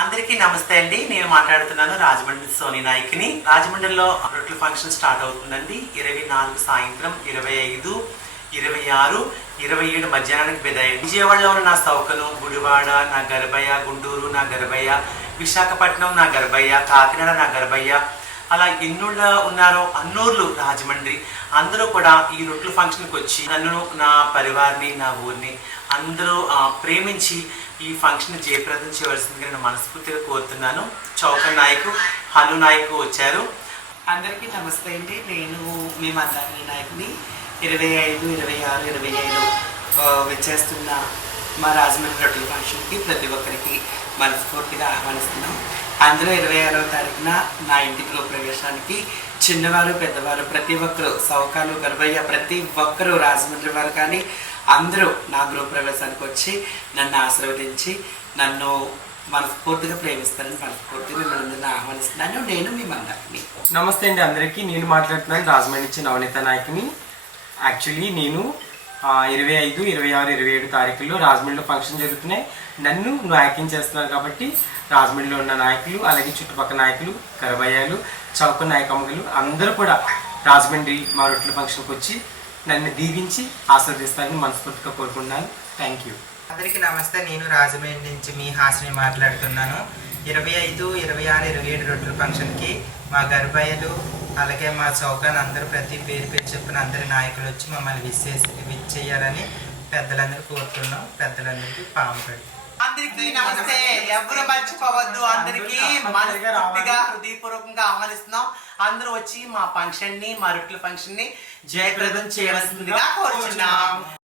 అందరికీ నమస్తే అండి. నేను మాట్లాడుతున్నాను రాజమండ్రి సోని నాయక్ని. రాజమండ్రిలో రొట్టెల ఫంక్షన్ స్టార్ట్ అవుతుందండి. ఇరవై నాలుగు సాయంత్రం ఇరవై ఐదు ఇరవై ఆరు ఇరవై ఏడు మధ్యాహ్నానికి బెదాయండి. విజయవాడలో ఉన్న నా సౌకను గుడివాడ నా గర్భయ్య గుంటూరు నా గర్భయ్య విశాఖపట్నం నా గర్భయ్య కాకినాడ నా గర్భయ్య అలా ఎన్నోళ్ళు ఉన్నారో అన్నూర్లు రాజమండ్రి. అందరూ కూడా ఈ రొట్టెల ఫంక్షన్కి వచ్చి నన్ను నా పరివారిని నా ఊరిని అందరూ ప్రేమించి ఈ ఫంక్షన్ జయప్రదం చేయవలసిందిగా నేను మనస్ఫూర్తిగా కోరుతున్నాను. చౌక నాయకు హను నాయకు వచ్చారు. అందరికీ నమస్తే అండి. నేను మీ మందాని నాయకుని ఇరవై ఐదు ఇరవై ఆరు ఇరవై ఐదు వచ్చేస్తున్న మా రాజమండ్రి రొట్టెల ఫంక్షన్కి ప్రతి ఒక్కరికి మనస్ఫూర్తిగా ఆహ్వానిస్తున్నాం. అందులో ఇరవై ఆరవ తారీఖున నా ఇంటి గృహప్రవేశానికి చిన్నవారు పెద్దవారు ప్రతి ఒక్కరు సౌకాలు గర్భయ్య ప్రతి ఒక్కరూ రాజమండ్రి వారు కానీ అందరూ నా గృహప్రవేశానికి వచ్చి నన్ను ఆశీర్వదించి నన్ను మనస్ఫూర్తిగా ప్రేమిస్తారని మనస్ఫూర్తిగా మిమ్మల్ని ఆహ్వానిస్తున్నాను. నేను మీ నమస్తే అండి అందరికీ. నేను మాట్లాడుతున్నాను రాజమండ్రి నుంచి నవనీత నాయకుని. యాక్చువల్లీ నేను ఇరవై ఐదు ఇరవై ఆరు ఇరవై ఏడు తారీఖుల్లో రాజమండ్రిలో ఫంక్షన్ జరుగుతున్నాయి. నన్ను నాయకం చేస్తున్నావు కాబట్టి రాజమండ్రిలో ఉన్న నాయకులు అలాగే చుట్టుపక్కల నాయకులు కరబయ్యాలు చౌక నాయకమ్మలు అందరూ కూడా రాజమండ్రి మా రొట్టెల ఫంక్షన్కి వచ్చి నన్ను దీవించి ఆస్వాదిస్తారని మనస్ఫూర్తిగా కోరుకుంటున్నాను. థ్యాంక్ యూ అందరికీ నమస్తే. నేను రాజమండ్రి నుంచి మీ హాసిని మాట్లాడుతున్నాను. ఇరవై ఐదు ఇరవై ఆరు ఇరవై ఏడు రొట్టెల ఫంక్షన్కి మా గర్భయ్యలు అలాగే మా చౌకాన్ అందరూ ప్రతి పేరు పేరు చెప్పిన అందరి నాయకులు వచ్చి మమ్మల్ని విచ్చేసి విచ్చేయాలని పెద్దలందరూ కోరుతున్నాం. పెద్దలందరికీ పాము అందరికీ నమస్తే. ఎవరు మర్చిపోవద్దు. అందరికీ మనస్ఫూర్తిగా హృదయపూర్వకంగా ఆహ్వానిస్తున్నాం. అందరూ వచ్చి మా ఫంక్షన్ని మా రొట్టెల ఫంక్షన్ని జయప్రదం చేయవలసిందిగా కోరుచున్నాం.